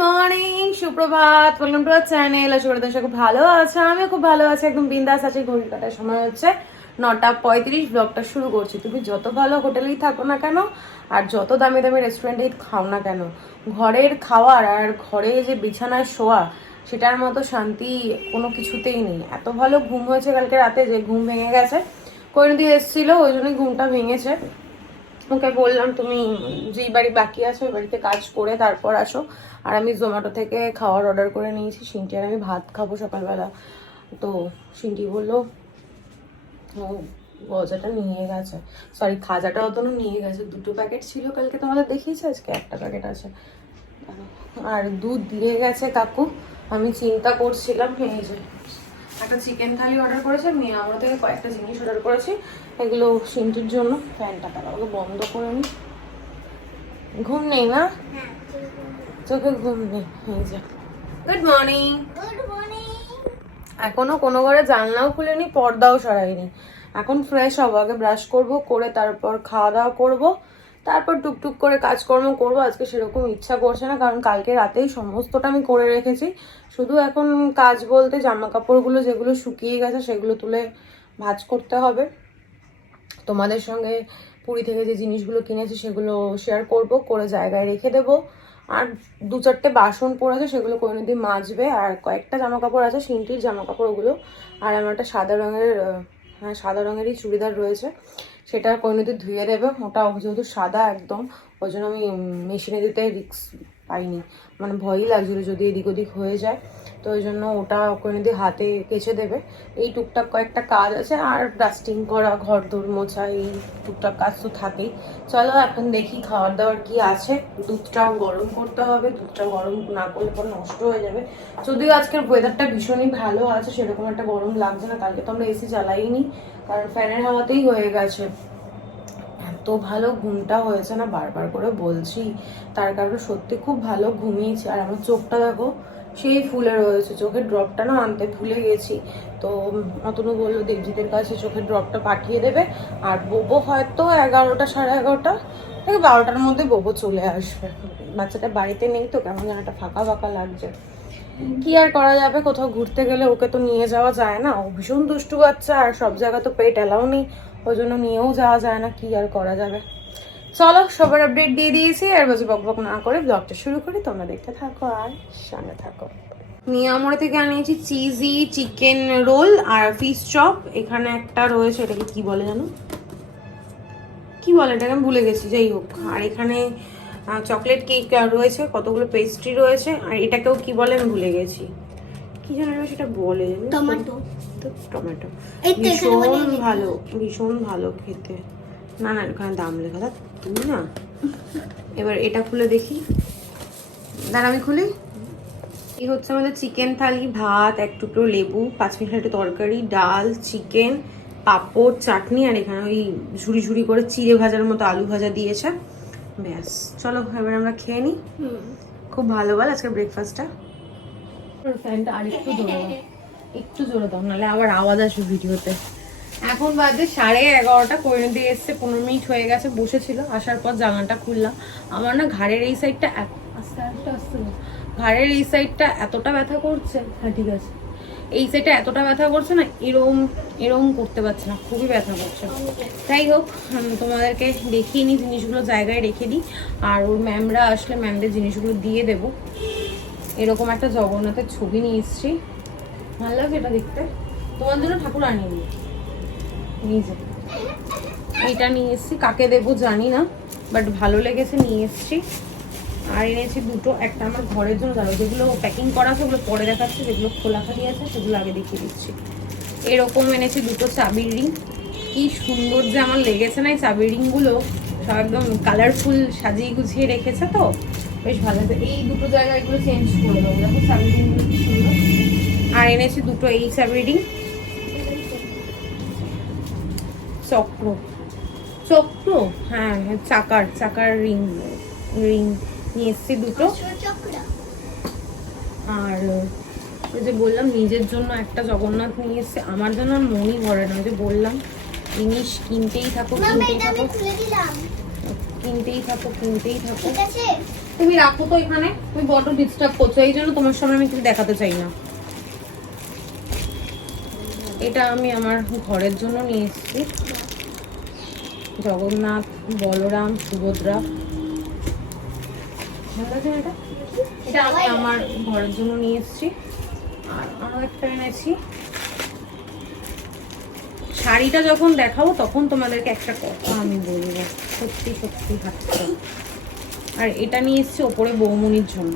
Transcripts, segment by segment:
Morning, সুপ্রভাত, welcome to our channel. আশা করি দর্শক খুব ভালো আছে, আমিও খুব ভালো আছি, একদম বিন্দাস আছি। ঘড়ি কাটার সময় হচ্ছে 9:35। ব্লগটা শুরু করছি। তুমি যত ভালো হোটেলেই থাকো না কেন আর যত দামি দামি রেস্টুরেন্টেই খাও না কেন, ঘরের খাওয়ার আর ঘরে যে বিছানায় শোয়া সেটার মতো শান্তি কোনো কিছুতেই নেই। এত ভালো ঘুম হয়েছে কালকে রাতে যে ঘুম ভেঙে গেছে। কোয়েনদি এসেছিল, ওই জন্যই ঘুমটা ভেঙেছে। ওকে বললাম তুমি যেই বাড়ি বাকি আছে ওই বাড়িতে কাজ করে তারপর আসো। আর আমি জোম্যাটো থেকে খাওয়ার অর্ডার করে নিয়েছি। সিন্টি আর আমি ভাত খাবো সকালবেলা। তো সিন্টি বললো ও গজাটা নিয়ে গেছে, সরি খাজাটা অত নিয়ে গেছে। 2টো প্যাকেট ছিল কালকে, তোমাদের দেখিয়েছি, আজকে একটা প্যাকেট আছে। আর দুধ দিয়ে গেছে কাকু। আমি চিন্তা করছিলাম এই যে একটা চিকেন থালি অর্ডার করেছে, মেয়ে আমরা থেকে কয়েকটা জিনিস অর্ডার করেছি, এগুলো সিন্টির জন্য। ফ্যানটা তারাও বন্ধ করে নি। ঘুম নেই না, চোখে ঘুম নেই। এই যে গুড মর্নিং। এখনো কোনো ঘরে জানলাও খুলেনি, পর্দাও সরাইনি। এখন ফ্রেশ হবো, আগে ব্রাশ করব, করে তারপর খাওয়া দাওয়া করবো, তারপর টুকটুক করে কাজকর্ম করব। আজকে সেরকম ইচ্ছা করছে না, কারণ কালকে রাতেই সমস্তটা আমি করে রেখেছি। শুধু এখন কাজ বলতে জামা কাপড়গুলো যেগুলো শুকিয়ে গেছে সেগুলো তুলে ভাঁজ করতে হবে। তোমাদের সঙ্গে পুরী থেকে যে জিনিসগুলো কিনেছি সেগুলো শেয়ার করব, করে জায়গায় রেখে দেবো। আর 2-4টে বাসন পড়েছে, সেগুলো করে দিয়ে মাজবে। আর কয়েকটা জামা কাপড় আছে, সিন্টির জামা কাপড়গুলো। আর আমার একটা সাদা রঙের, হ্যাঁ সাদা রঙেরই চুড়িদার রয়েছে, সেটা কোনোদিন ধুয়ে দেবে। ওটা যেহেতু সাদা একদম, ওই জন্য আমি মেশিনে দিতে রিস্ক পাইনি, মানে ভয়ই লাগছিল যদি এদিক ওদিক হয়ে যায়। তো ওই জন্য ওটা কোনোদিন হাতে কেচে দেবে। এই টুকটাক কয়েকটা কাজ আছে, আর ডাস্টিং করা, ঘর দৌড় মোছা, এই টুকটাক কাজ তো থাকেই। চলো এখন দেখি খাওয়ার দাওয়ার কি আছে। দুধটাও গরম করতে হবে, দুধটাও গরম না করলে পরে নষ্ট হয়ে যাবে। যদিও আজকের ওয়েদারটা ভীষণই ভালো আছে, সেরকম একটা গরম লাগছে না। কালকে তো আমরা এসি জ্বালাইনি, কারণ ফ্যানের হাওয়াতেই হয়ে গেছে। এত ভালো ঘুমটা হয়েছে না, বারবার করে বলছি, তার কারণে সত্যি খুব ভালো ঘুমিয়েছি। আর আমার চোখটা দেখো সেই ফুলে রয়েছে, চোখের ড্রপটা না আনতে ভুলে গেছি। তো অতনু বললো দেবজিতের কাছে চোখের ড্রপটা পাঠিয়ে দেবে। আর বোবো হয়তো 11টা, 11:30 থেকে 12টার মধ্যে বোবো চলে আসবে। বাচ্চাটা বাড়িতে নেই তো কেমন যেন একটা ফাঁকা ফাঁকা লাগছে। কি আর করা যাবে, কোথাও ঘুরতে গেলে ওকে তো নিয়ে যাওয়া যায় না, ও ভীষণ দুষ্টু বাচ্চা, আর সব জায়গা তো পেট এলাও নেই, ওই জন্য নিয়েও যাওয়া যায় না। কি আর করা যাবে। চলো সবার আপডেট দিয়ে দিয়েছি, আর বাজে বকবক না করে ব্লগটা শুরু করি। তোমরা দেখতে থাকো আর সঙ্গে থাকো। মিয়ামোড়া থেকে আনিয়েছি চিজি চিকেন রোল আর ফিশ চপ। এখানে একটা রয়েছে, এটাকে কি বলে জানো, কি বলে এটাকে আমি ভুলে গেছি, যাই হোক। আর এখানে চকলেট কেক রয়েছে, কতগুলো পেস্ট্রি রয়েছে। আর এটাকেও কি বলে আমি ভুলে গেছি, কি জানো সেটা বলে, টমেটো। টমেটো ভীষণ ভালো, ভীষণ ভালো খেতে। না না এখানে দাম লেখা, থাক তুমি না। এবার এটা খুলে দেখি, দাঁড়া আমি খুলি। এই হচ্ছে আমাদের চিকেন থালি, ভাত, এক টুকরো লেবু, 5 মিনিটের তরকারি, ডাল, চিকেন, পাঁপড়, চাটনি, আর এখানে ওই ঝুড়ি ঝুড়ি করে চিড়ে ভাজার মতো আলু ভাজা দিয়েছে। ব্যাস চলো এবার আমরা খেয়ে নিই। খুব ভালো বল আজকে ব্রেকফাস্টটা। ফ্যানটা আর একটু জোরে দাও, একটু জোরে দাও, নাহলে আবার আওয়াজ আসবে ভিডিওতে। এখন বাজে 11:30, কোয়েনদি এসছে, 15 মিনিট হয়ে গেছে, বসেছিল। আসার পর জানালাটা খুললাম। আমার না ঘাড়ের এই সাইডটা আস্তে আস্তে আস্তে ঘাড়ের এই সাইডটা এতটা ব্যথা করছে, হ্যাঁ ঠিক আছে, এই সাইডটা এতটা ব্যথা করছে না, এরম এরম করতে পারছে না, খুবই ব্যথা করছে। যাই হোক তোমাদেরকে দেখিয়ে নিই, জিনিসগুলো জায়গায় রেখে দিই। আর ওর ম্যামরা আসলে ম্যামদের জিনিসগুলো দিয়ে দেবো। এরকম একটা জগন্নাথের ছবি নিয়ে এসছি, ভালো লাগছে এটা দেখতে। তোমার জন্য ঠাকুর আনিয়ে দিই, নিজে এইটা নিয়ে এসছি, কাকে দেবো জানি না, বাট ভালো লেগেছে নিয়ে এসছি। আর এনেছি দুটো, একটা আমার ঘরের জন্য, দাঁড়ো যেগুলো প্যাকিং করা আছে ওগুলো পরে দেখাচ্ছি, যেগুলো খোলা খালি আছে সেগুলো আগে দেখিয়ে দিচ্ছি। এরকম এনেছি দুটো চাবির রিং, কি সুন্দর যে আমার লেগেছে না এই চাবির রিংগুলো, সব একদম কালারফুল সাজিয়ে গুছিয়ে রেখেছে, তো বেশ ভালো লাগছে। এই দুটো জায়গায় এগুলো চেঞ্জ করে দেবো, দেখো চাবির রিংগুলো কি সুন্দর। আর এনেছি দুটো এই চাবির রিং, চক্র চক্র হ্যাঁ চাকার রিং নিয়ে এসছি দুটো। আর ওই যে বললাম নিজের জন্য একটা জগন্নাথ নিয়ে এসছে, আমার জন্য আর মনই ভরে না। ওই যে বললাম জিনিস কিনতেই থাকো কিনতেই থাকো কিনতেই থাকো কিনতেই থাকো। তুমি রাখো তো এখানে, তুমি বড় ডিস্টার্ব করছো, এই জন্য তোমার সামনে আমি কিছু দেখাতে চাই না। এটা আমি আমার ঘরের জন্য নিয়ে এসেছি, জগন্নাথ, বলরাম, সুভদ্রা। এটা এটা আমি আমার ঘরের জন্য নিয়ে এসেছি। আর আরো একটা এনেছি। শাড়িটা যখন দেখাবো তখন তোমাদেরকে একটা কথা আমি বলবো, সত্যি সত্যি হাঁটছে। আর এটা নিয়ে এসেছি ওপরে বৌমনির জন্য।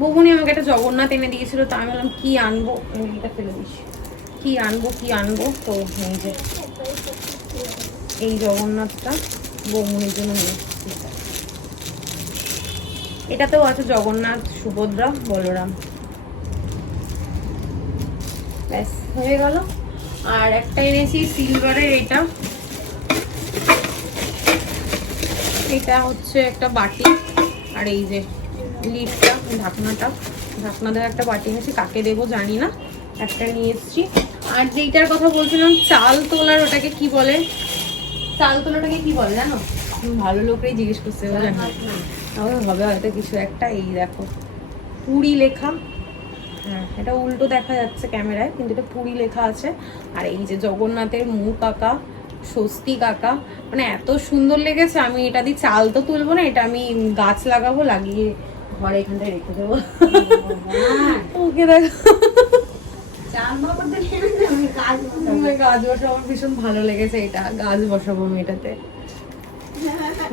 বৌমনি আমাকে একটা জগন্নাথ এনে দিয়েছিল, তা আমি বললাম কি আনবো, এটা ফেলে দিস, কি আনবো। তো এই যে এই জগন্নাথটা বৌমনির জন্য নিয়ে এসেছি। এটাতেও আছে জগন্নাথ, সুভদ্রা, বলরাম। ব্যাস হয়ে গেল। আর একটা এনেছি সিলভারের, এটা হচ্ছে একটা বাটি। আর এই যে লিডটা, ঢাকনা দেওয়া একটা বাটি এনেছি, কাকে দেবো জানি না, একটা নিয়ে এসেছি। আর যেইটার কথা বলছিলাম চাল তোলার, ওটাকে কি বলে, চাল তোলাটাকে কি বলে জানো? ভালো লোকরাই জিজ্ঞেস করছে, জানি হবে হয়তো কিছু একটা। এই দেখো পুরী লেখা, হ্যাঁ এটা উল্টো দেখা যাচ্ছে ক্যামেরায়, কিন্তু এটা পুরী লেখা আছে। আর এই যে জগন্নাথের মুখ আঁকা, স্বস্তিক আঁকা, মানে এত সুন্দর লেগেছে। আমি এটা দিয়ে চাল তো তুলবো না, এটা আমি গাছ লাগাবো, লাগিয়ে ঘরে এখানটায় রেখে দেবো। ওকে দেখো গাছ বসাবো, আমার ভীষণ ভালো লেগেছে এটা, গাছ বসাবো আমি এটাতে,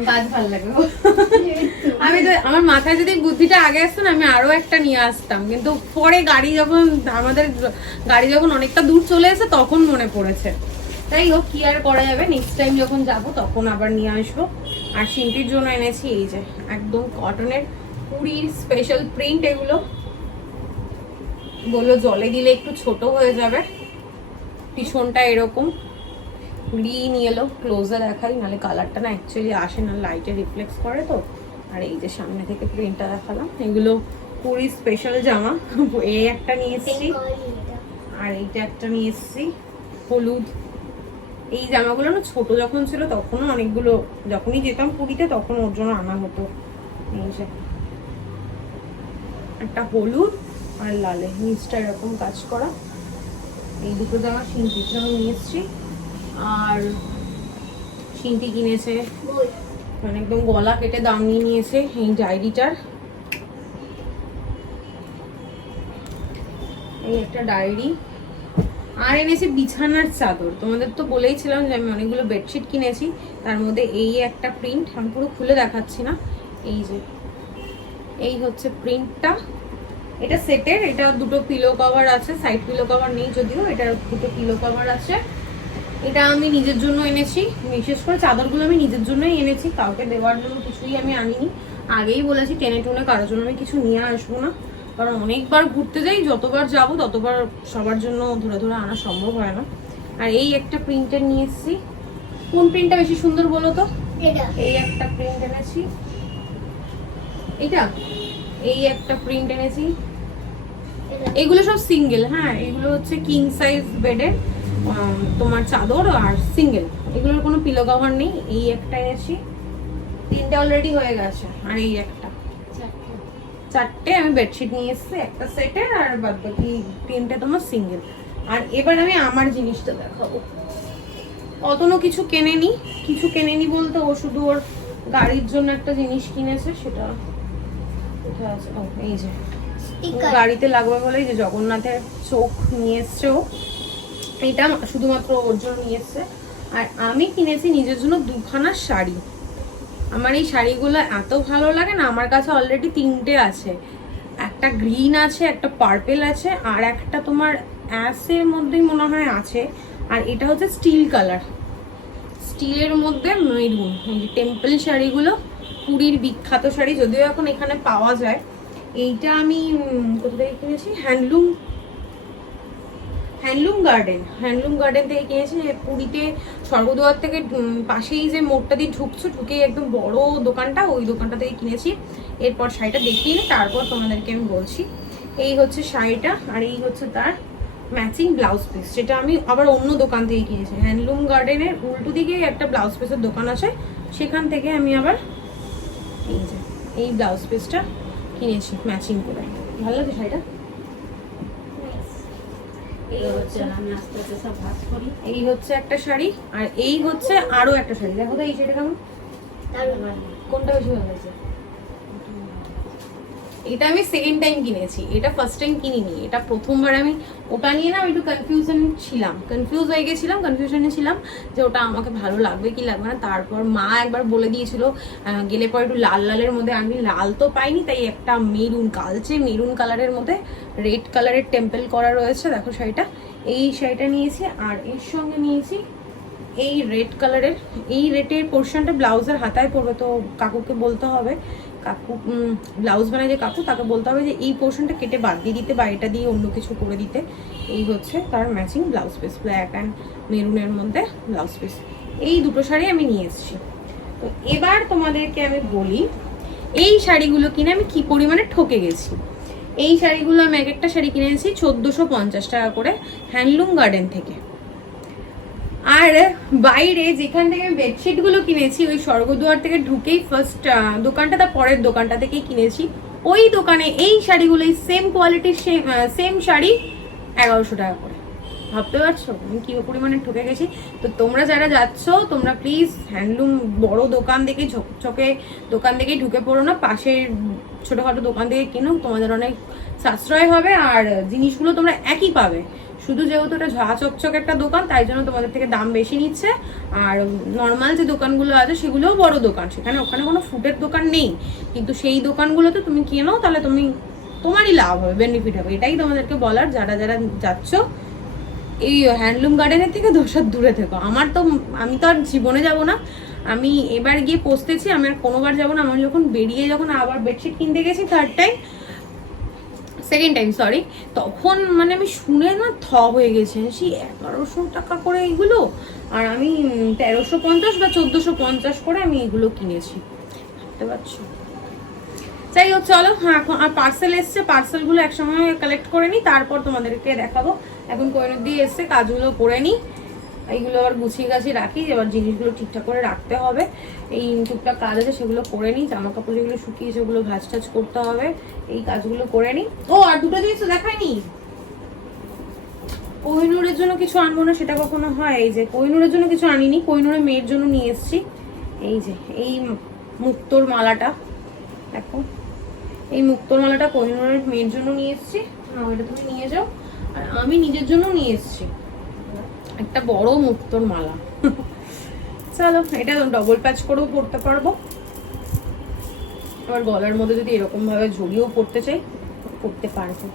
গাছ ভালো লাগে। আমি তো আমার মাথায় যদি বুদ্ধিটা আগে আসতো না, আমি আরো একটা নিয়ে আসতাম, কিন্তু পরে আমাদের গাড়ি যখন অনেকটা দূর চলে এসে তখন মনে পড়েছে। তাই হোক, কি আর করা যাবে, নেক্সট টাইম যখন যাব তখন আবার নিয়ে আসবো। আর শিল্পীর জন্য এনেছি এই যে একদম কটনের পুরীর স্পেশাল প্রিন্ট। এগুলো বললো জলে দিলে একটু ছোট হয়ে যাবে, পিছনটা এরকম গ্রিন ইয়েলো, ক্লোজে দেখাই, নাহলে কালারটা না অ্যাকচুয়ালি আসে না, লাইটে রিফ্লেক্স করে তো। আর এই যে সামনে থেকে প্রিন্টটা দেখালাম, এগুলো পুরী স্পেশাল জামা। এই একটা নিয়ে এসেছি, আর এইটা একটা নিয়ে এসেছি হলুদ। এই জামাগুলো না ছোট যখন ছিল তখনও অনেকগুলো, যখনই যেতাম পুরীতে তখন ওর জন্য আনা হতো। এই যে একটা হলুদ আর লালে, নিচটা এরকম কাজ করা। এই দুটো জামা শিল্পীর জন্য নিয়ে এসেছি। আর শিল্পী কিনেছে, মানে একদম গলা কেটে দাম নিয়ে নিয়েছে এই ডায়েরিটার। এই একটা ডায়েরি। আর এনেছি বিছানার চাদর। তোমাদের তো বলেইছিলাম যে আমি অনেকগুলো বেডশিট কিনেছি, তার মধ্যে এই একটা প্রিন্ট, আমি পুরো খুলে দেখাচ্ছি না। এই যে এই হচ্ছে প্রিন্টটা, এটা সেটের, এটা দুটো পিলো কভার আছে, সাইড পিলো কভার নেই যদিও, এটা দুটো পিলো কভার আছে। এটা আমি নিজের জন্য এনেছি, বিশেষ করে চাদরগুলো আমি নিজের জন্যই এনেছি, কাউকে দেওয়ার জন্য কিছুই আমি আনিনি। আগেই বলেছি টেনে টুনে কারোর জন্য আমি কিছু নিয়ে আসবো না, কারণ অনেকবার ঘুরতে যাই, যতবার যাব ততবার সবার জন্য ধরে ধরে আনা সম্ভব হয় না। আর এই একটা প্রিন্টের নিয়ে এসেছি। কোন প্রিন্টটা বেশি সুন্দর বলো তো? এই একটা প্রিন্ট এনেছি, এটা এই একটা প্রিন্ট এনেছি। এগুলো সব সিঙ্গেল, হ্যাঁ এগুলো হচ্ছে কিং সাইজ বেডের তোমার চাদর আর সিঙ্গেল, এগুলোর কোনো পিলো কভার নেই। এই একটা এনেছি, তিনটে অলরেডি হয়ে গেছে। আর এই একটা, চারটে আমি বেডশিট নিয়ে এসেছি একটা সেটের, আর বাদ বাকি তিনটে তোমার সিঙ্গেল। আর এবার আমি আমার জিনিসটা দেখাবো। অতনো কিছু কেনেনি বলতে ও শুধু ওর গাড়ির জন্য একটা জিনিস কিনেছে, সেটা কোথায় আছে, ও এই যে গাড়িতে লাগবে বলে যে জগন্নাথের চোখ নিয়ে এসছে ও, এটা শুধুমাত্র ওর জন্য নিয়ে এসছে। আর আমি কিনেছি নিজের জন্য দুখানা শাড়ি। আমার এই শাড়িগুলো এত ভালো লাগে না, আমার কাছে অলরেডি তিনটে আছে, একটা গ্রিন আছে, একটা পার্পেল আছে, আর একটা তোমার অ্যাশের মধ্যেই মনে হয় আছে। আর এটা হচ্ছে স্টিল কালার, স্টিলের মধ্যে মেরুন। এই টেম্পল শাড়িগুলো পুরীর বিখ্যাত শাড়ি, যদিও এখন এখানে পাওয়া যায়। এইটা আমি কোথা থেকে কিনেছি, হ্যান্ডলুম গার্ডেন থেকে কিনেছি। পুরীতে স্বর্গদ্বার থেকে পাশেই যে মোড়টা দিয়ে ঢুকছো, ঢুকেই একদম বড় দোকানটা, ওই দোকানটা থেকে কিনেছি। এরপর শাড়িটা দেখিয়ে নিই, তারপর তোমাদেরকে আমি বলছি। এই হচ্ছে শাড়িটা, আর এই হচ্ছে তার ম্যাচিং ব্লাউজ পিস, যেটা আমি আবার অন্য দোকান থেকে কিনেছি। হ্যান্ডলুম গার্ডেনের উল্টো দিকে একটা ব্লাউজ পিসের দোকান আছে, সেখান থেকে আমি আবার এই যে এই ব্লাউজ পিসটা কিনেছি ম্যাচিং করে। ভালো লাগে শাড়িটা। এই হচ্ছে একটা শাড়ি, আর এই হচ্ছে আরো একটা শাড়ি। দেখো তো এই শাড়িটা কেমন, কোনটা বেশি ভালো লাগছে? এটা আমি সেকেন্ড টাইম কিনেছি, এটা ফার্স্ট টাইম কিনিনি। এটা প্রথমবার আমি ওটা নিয়ে না আমি একটু কনফিউশনে ছিলাম যে ওটা আমাকে ভালো লাগবে কি লাগবে না। তারপর মা একবার বলে দিয়েছিল গেলে পরে একটু লাল লালের মধ্যে, আমি লাল তো পাইনি, তাই একটা কালচে মেরুন কালারের মধ্যে রেড কালারের টেম্পল করা রয়েছে। দেখো শাড়িটা, এই শাড়িটা নিয়েছি, আর এর সঙ্গে নিয়েছি এই রেড কালারের, এই রেডের পোর্শনটা ব্লাউজের হাতায় পড়বে, তো কাকুকে বলতে হবে, কাকু ব্লাউজ বানায় যে কাকু, তাকে বলতে হবে যে এই পোর্শনটা কেটে বাদ দিয়ে দিতে বা এটা দিয়ে অন্য কিছু করে দিতে। এই হচ্ছে তার matching blouse piece, black and মেরুনের মধ্যে ব্লাউজ পিস। এই দুটো শাড়ি আমি নিয়ে এসেছি। তো এবার তোমাদেরকে আমি বলি এই শাড়িগুলো কিনে আমি কি পরিমাণে ঠকে গেছি। এই শাড়িগুলো আমি এক একটা শাড়ি কিনেছি 1450 টাকা করে হ্যান্ডলুম গার্ডেন থেকে। আর বাইরে যেখান থেকে আমি বেডশিটগুলো কিনেছি ওই স্বর্গদুয়ার থেকে ঢুকেই ফার্স্ট দোকানটা, তার পরের দোকানটা থেকেই কিনেছি। ওই দোকানে এই শাড়িগুলো সেম কোয়ালিটির সেম শাড়ি 1100 টাকা করে। ভাবতে পারছো আমি কি পরিমাণে ঠকে গেছি। তো তোমরা যারা যাচ্ছ তোমরা প্লিজ হ্যান্ডলুম বড় দোকান দেখে ঝকঝকে দোকান দেখেই ঢুকে পড়ো না, পাশের ছোটখাটো দোকান থেকে কিনো, তোমাদের অনেক সাশ্রয় হবে আর জিনিসগুলো তোমরা একই পাবে। শুধু যেহেতু এটা ঝা চকচক একটা দোকান তাই জন্য তোমাদের থেকে দাম বেশি নিচ্ছে। আর নর্মাল যে দোকানগুলো আছে সেগুলোও বড় দোকান, ওখানে কোনো ফুডের দোকান নেই, কিন্তু সেই দোকানগুলোতে তুমি কেনো তাহলে তোমারই লাভ হবে, বেনিফিট হবে। এটাই তোমাদেরকে বলার, যারা যারা যাচ্ছ এই হ্যান্ডলুম গার্ডেনের থেকে 10 হাত দূরে থেকো। আমি তো আর জীবনে যাব না, আমি এবার গিয়ে পৌঁছতেছি, আমি আর কোনোবার যাবো না। আমি যখন আবার বেডশিট কিনতে গেছি সেকেন্ড টাইম তখন মানে আমি শুনে না থ হয়ে গেছে, সেই 1100 টাকা করে এইগুলো, আর আমি 1350 বা 1450 করে আমি এগুলো কিনেছি। বুঝতে পারছো? যাই হোক চলো, এখন আর পার্সেল এসছে, পার্সেলগুলো একসময় কালেক্ট করে নিই, তারপর তোমাদেরকে দেখাবো। এখন কোহিনূর দিয়ে এসছে, কাজগুলো করে নিই, এইগুলো আবার গুছিয়ে গাছিয়ে রাখি, এবার জিনিসগুলো ঠিকঠাক করে রাখতে হবে। এই টুকটাক কাজ আছে সেগুলো করে নিই, জামা কাপড় যেগুলো শুকিয়েছে ওগুলো ভাঁজ টাজ করতে হবে, এই কাজগুলো করে নিই। ও আর দুটো জিনিস তো দেখাইনি, কোহিনূরের জন্য কিছু আনবো না সেটা কখনো হয়। এই যে কোহিনূরের জন্য কিছু আনিনি, কোহিনূরের মেয়ের জন্য নিয়ে এসেছি। এই যে এই মুক্তোর মালাটা, দেখো এই মুক্তোর মালাটা কোহিনূরের মেয়ের জন্য নিয়ে এসেছি। ওইটা তুমি নিয়ে যাও। আর আমি নিজের জন্য নিয়ে এসেছি একটা বড় মুক্তোর মালা। চলো, এটা ডবল প্যাচ করেও পরতে পারবো, আবার গলার মধ্যে যদি এরকম ভাবে ঝুলিয়েও পরতে চাই পরতে পারবো।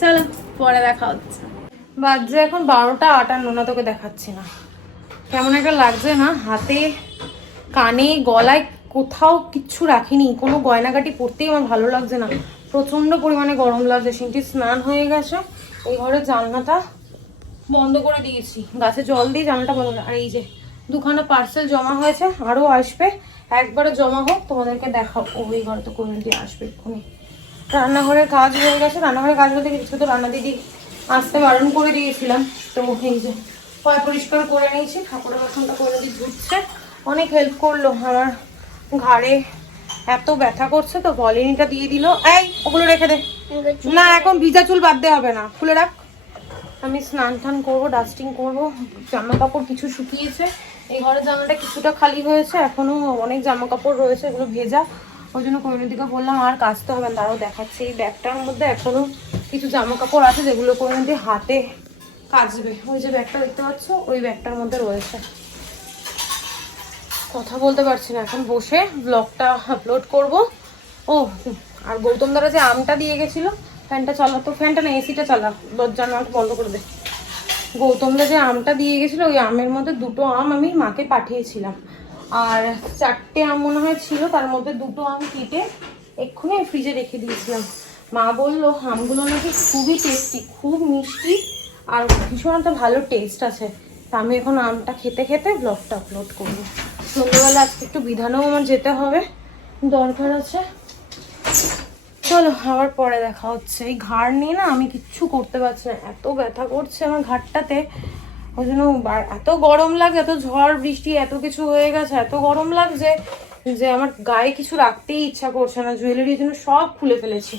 চলো পরে দেখা হচ্ছে। বাজছে এখন 12:58, না তোকে দেখাচ্ছি না, কেমন একটা লাগছে না, হাতে কানে গলায় কোথাও কিচ্ছু রাখিনি, কোনো গয়নাগাটি পরতেই আমার ভালো লাগছে না, প্রচন্ড পরিমাণে গরম লাগছে। সিনটি স্নান হয়ে গেছে, এই ঘরের জানলাটা বন্ধ করে দিয়েছি, গাছে জল দিয়ে জানলাটা বন্ধ। আর এই যে দুখানা পার্সেল জমা হয়েছে, আরও আসবে, একবারে জমা হোক তোমাদেরকে দেখাও। ওই ঘরে তো কোনো দিয়ে আসবে এক্ষুনি। রান্নাঘরের কাজ হয়ে গেছে, রান্নাঘরের কাজ বলতে কিছু তো রান্না দিদি আসতে বারণ করে দিয়েছিলাম, তো এই যে পয় পরিষ্কার করে নিয়েছি, ঠাকুরের বাসনটা করে দিয়ে ধুচ্ছে, অনেক হেল্প করলো। আমার ঘাড়ে এত ব্যথা করছে তো ভলিনিটা দিয়ে দিল। এই ওগুলো রেখে দে, না এখন ভিজা চুল বাদ দেওয়া হবে না, খুলে রাখ। আমি স্নান টান করবো, ডাস্টিং করবো, জামা কাপড় কিছু শুকিয়েছে, এই ঘরের জামাটা কিছুটা খালি হয়েছে, এখনো অনেক জামা কাপড় রয়েছে, এগুলো ভেজা, ওই জন্য কোহিনূদিকে বললাম আর কাচতে হবে না, তারও দেখাচ্ছে এই ব্যাগটার মধ্যে এখনো কিছু জামা কাপড় আছে যেগুলো কোহিনূদি হাতে কাচবে। ওই যে ব্যাগটা দেখতে পাচ্ছ, ওই ব্যাগটার মধ্যে রয়েছে। কথা বলতে পারছি না, এখন বসে ব্লগটা আপলোড করব। ও আর গৌতম দাদা যে আমটা দিয়ে গেছিল, ফ্যানটা চালাতো, ফ্যানটা না এসিটা চালা, জানালাটা বন্ধ করে দে। গৌতম দা যে আমটা দিয়ে গেছিলো, ওই আমের মধ্যে 2টো আম আমি মাকে পাঠিয়েছিলাম, আর 4টে আম মনে হয় ছিল, তার মধ্যে 2টো আম কেটে এক্ষুনি ফ্রিজে রেখে দিয়েছিলাম। মা বললো আমগুলো নাকি খুবই টেস্টি, খুব মিষ্টি আর ভীষণ একটা ভালো টেস্ট আছে। তা আমি এখন আমটা খেতে খেতে ব্লগটা আপলোড করবো। সন্ধ্যেবেলা আজকে একটু বিধানেও আমার যেতে হবে, দরকার আছে। চলো আবার পরে দেখা হচ্ছে। এই ঘাড় নিয়ে না আমি কিচ্ছু করতে পারছি না, এত ব্যথা করছে আমার ঘাড়টাতে, ওই জন্য এত গরম লাগছে, এত ঝড় বৃষ্টি এত কিছু হয়ে গেছে, এত গরম লাগছে যে আমার গায়ে কিছু রাখতেই ইচ্ছা করছে না, জুয়েলারির জন্য সব খুলে ফেলেছি।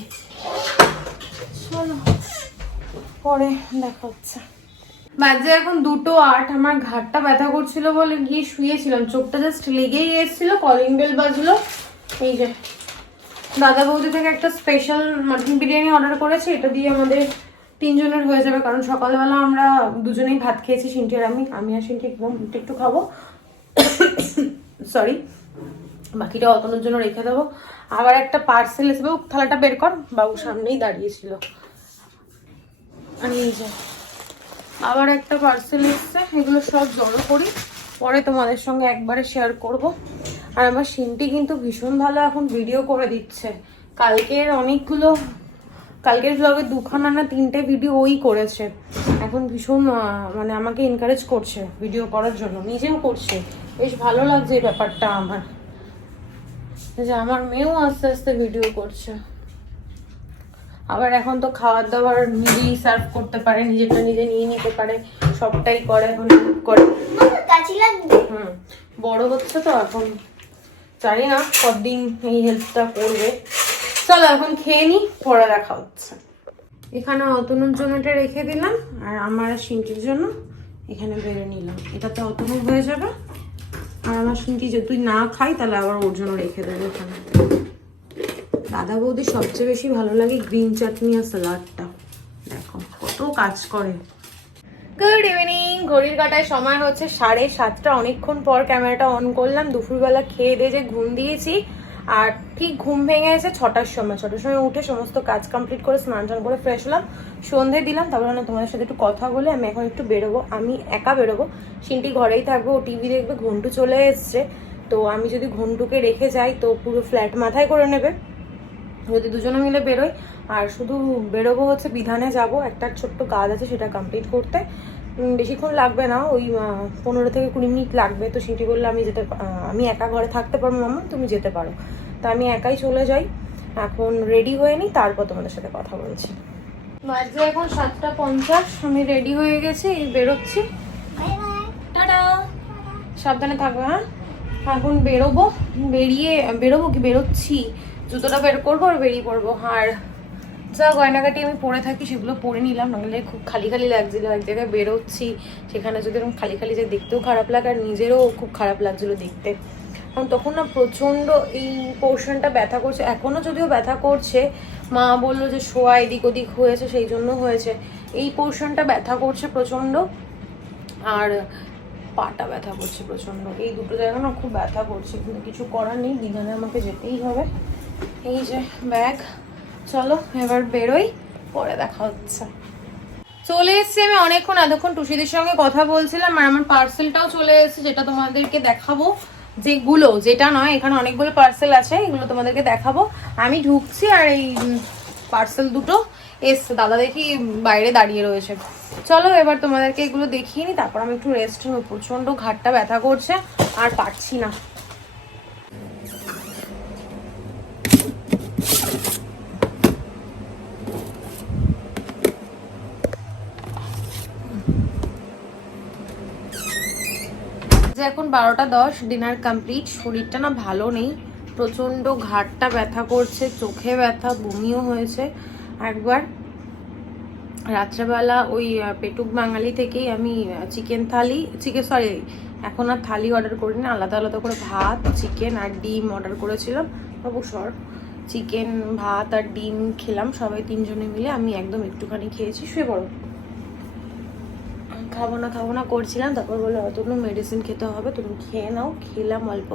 চলো পরে দেখা হচ্ছে। বাজে এখন 2:08। আমার ঘাটটা ব্যথা করছিল বলে গিয়ে শুয়েছিলাম, চোখটা জাস্ট লেগেই এসেছিল, কলিং বেল বাজলো। এই যে দাদা বৌদি থেকে একটা স্পেশাল মাটন বিরিয়ানি অর্ডার করেছে, এটা দিয়ে আমাদের 3 জনের হয়ে যাবে, কারণ সকালবেলা আমরা দুজনেই ভাত খেয়েছি, সিন্টি আর আমি আর সিন্টি একটু খাবো, সরি, বাকিটা অতনুর জন্য রেখে দেবো। আবার একটা পার্সেল এসে, থালাটা বের কর, বাবু সামনেই দাঁড়িয়েছিল। আর এই যে আবার একটা পার্সেল এসছে, এগুলো সব জড়ো করি, পরে তোমাদের সঙ্গে একবারে শেয়ার করব। আর আমার সিনটি কিন্তু ভীষণ ভালো এখন ভিডিও করে দিচ্ছে। কালকের ব্লগে 2খানা না 3টে ভিডিও ওই করেছে। এখন ভীষণ মানে আমাকে এনকারেজ করছে ভিডিও করার জন্য, নিজেও করছে, বেশ ভালো লাগছে এই ব্যাপারটা আমার, যে আমার মেয়েও আস্তে আস্তে ভিডিও করছে। আবার এখন তো খাবার দাবার নিজেই সার্ভ করতে পারে, নিজেরটা নিজে নিয়ে নিতে পারে, সবটাই করে এখন করে। বড় হচ্ছে তো এখন, জানি না কতদিন এই হেল্পটা করবে। চলো এখন খেয়ে নি, পরে দেখা হচ্ছে। এখানে অতনুর জন্য এটা রেখে দিলাম, আর আমার সিন্টির জন্য এখানে বেড়ে নিলাম। এটাতে অতনু হয়ে যাবে, আর আমার সিন্টি যদি না খাই তাহলে আবার ওর জন্য রেখে দেবো এখানে। দাদা বৌদি সবচেয়ে বেশি ভালো লাগে গ্রিন চাটনি আর স্যালাডটা, দেখো কত কাজ করে। গুড ইভিনিং, ঘড়ির কাঁটায় সময় হচ্ছে 7:30। অনেকক্ষণ পর ক্যামেরাটা অন করলাম, দুপুরবেলা খেয়ে দিয়ে যে ঘুম দিয়েছি, আর ঠিক ঘুম ভেঙে গেছে 6টার সময়। 6টার সময় উঠে সমস্ত কাজ কমপ্লিট করে স্নান টান করে ফ্রেশ হলাম, সন্ধে দিলাম, তারপর না তোমাদের সাথে একটু কথা বলে আমি এখন একটু বেরোবো। আমি একা বেরোবো, সিন্টি ঘরেই থাকবো, ও টিভি দেখবে। ঘন্টু চলে এসছে, তো আমি যদি ঘন্টুকে রেখে যাই তো পুরো ফ্ল্যাট মাথায় করে নেবে, যদি দুজনে মিলে বেরোই। আর শুধু বেরোবো হচ্ছে বিধানে যাব, একটা ছোট্ট কাজ আছে সেটা কমপ্লিট করতে, বেশিক্ষণ লাগবে না, ওই 15 থেকে 20 মিনিট লাগবে। তো সিন্টি বললে আমি একা ঘরে থাকতে পারবো, মামা তুমি যেতে পারো। তা আমি একাই চলে যাই, এখন রেডি হয়ে নিই, তারপর তোমাদের সাথে কথা বলছি। বাজে এখন 7:50, আমি রেডি হয়ে গেছি, এই বেরোচ্ছি। টাটা, সাবধানে থাকবে। হ্যাঁ, এখন বেরোচ্ছি, জুতোটা বের করবো আর বেরিয়ে পড়বো। আর যা গয়নাগাটি আমি পরে থাকি সেগুলো পরে নিলাম, নাহলে খুব খালি খালি লাগছিল। এক জায়গায় বেরোচ্ছি, সেখানে যদি এরকম খালি খালি যে দেখতেও খারাপ লাগে, আর নিজেরও খুব খারাপ লাগছিলো দেখতে। কারণ তখন না প্রচণ্ড এই পোর্শনটা ব্যথা করছে, এখনও যদিও ব্যথা করছে। মা বললো যে শোয়া এদিক ওদিক হয়েছে, সেই জন্য হয়েছে। এই পোর্শনটা ব্যথা করছে প্রচণ্ড, আর পাটা ব্যথা করছে প্রচণ্ড। এই দুটো জায়গা না খুব ব্যথা করছে, কিন্তু কিছু করার নেই, বিধানে আমাকে যেতেই হবে। এই যে ব্যাগ, চলো এবার বেরোই, পরে দেখা হচ্ছে। চলে এসছি আমি এতক্ষণ টুসিদের সঙ্গে কথা বলছিলাম, আর আমার পার্সেলটাও চলে এসেছে, যেটা তোমাদেরকে দেখাবো। যেটা নয়, এখানে অনেকগুলো পার্সেল আছে, এগুলো তোমাদেরকে দেখাবো। আমি ঢুকছি, আর এই পার্সেল দুটো এসছে, দাদা দেখি বাইরে দাঁড়িয়ে রয়েছে। চলো এবার তোমাদেরকে এগুলো দেখিয়ে নি, তারপর আমি একটু রেস্ট নেবো। প্রচন্ড ঘাটটা ব্যথা করছে, আর পারছি না। এখন 12:10, ডিনার কমপ্লিট। শরীরটা না ভালো নেই, প্রচন্ড ঘাটটা ব্যথা করছে, চোখে ব্যথা, বমিও হয়েছে একবার। রাত্রেবেলা ওই পেটুক বাঙালি থেকেই আমি এখন আর থালি অর্ডার করিনি, আলাদা আলাদা করে ভাত, চিকেন আর ডিম অর্ডার করেছিলাম। চিকেন, ভাত আর ডিম খেলাম সবাই 3 জনে মিলে। আমি একদম একটুখানি খেয়েছি, শুয়ে পড়ো। খাবো না করছিলাম, তারপর বললো অতগুলো মেডিসিন খেতে হবে, তুমি খেয়ে নাও। খেলাম অল্প,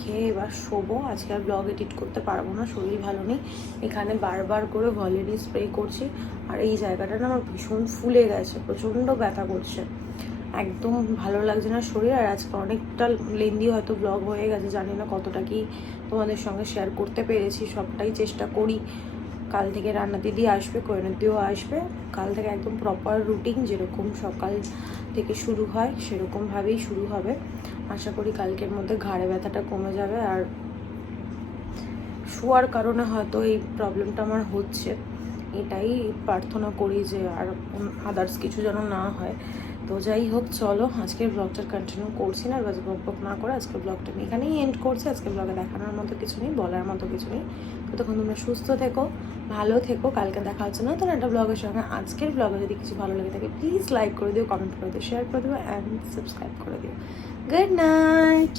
খেয়ে এবার শোবো। আজকে আর ব্লগ এডিট করতে পারবো না, শরীর ভালো নেই। এখানে বারবার করে ভলিনি স্প্রে করছি, আর এই জায়গাটা না আমার ভীষণ ফুলে গেছে, প্রচণ্ড ব্যথা করছে, একদম ভালো লাগছে না শরীর। আর আজকে অনেকটা লেন্দি হয়তো ব্লগ হয়ে গেছে, জানি না কতটা কি তোমাদের সঙ্গে শেয়ার করতে পেরেছি, সবটাই চেষ্টা করি। কাল থেকে রান্না দিদি আসবে, কৈনদিও আসবে। কাল থেকে একদম প্রপার রুটিন, যেরকম সকাল থেকে শুরু হয় সেরকমভাবেই শুরু হবে। আশা করি কালকের মধ্যে ঘাড়ে ব্যথাটা কমে যাবে, আর শোয়ার কারণে হয়তো এই প্রবলেমটা আমার হচ্ছে, এটাই প্রার্থনা করি যে আর আদার্স কিছু যেন না হয়। তো যাই হোক, চলো আজকের ব্লগটা কন্টিনিউ করছি না, বাস বক না করে আজকের ব্লগটা আমি এখানেই এন্ড করছি। আজকের ব্লগে দেখানোর মতো কিছু নেই, বলার মতো কিছু নেই। ততক্ষণ তোমরা সুস্থ থেকো, ভালো থেকো। কালকে দেখা হচ্ছে নতুন একটা ব্লগের সঙ্গে। আজকের ব্লগে যদি কিছু ভালো লেগে থাকে প্লিজ লাইক করে দিও, কমেন্ট করে দিও, শেয়ার করে দিও অ্যান্ড সাবস্ক্রাইব করে দিও। Good night,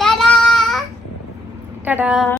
tata.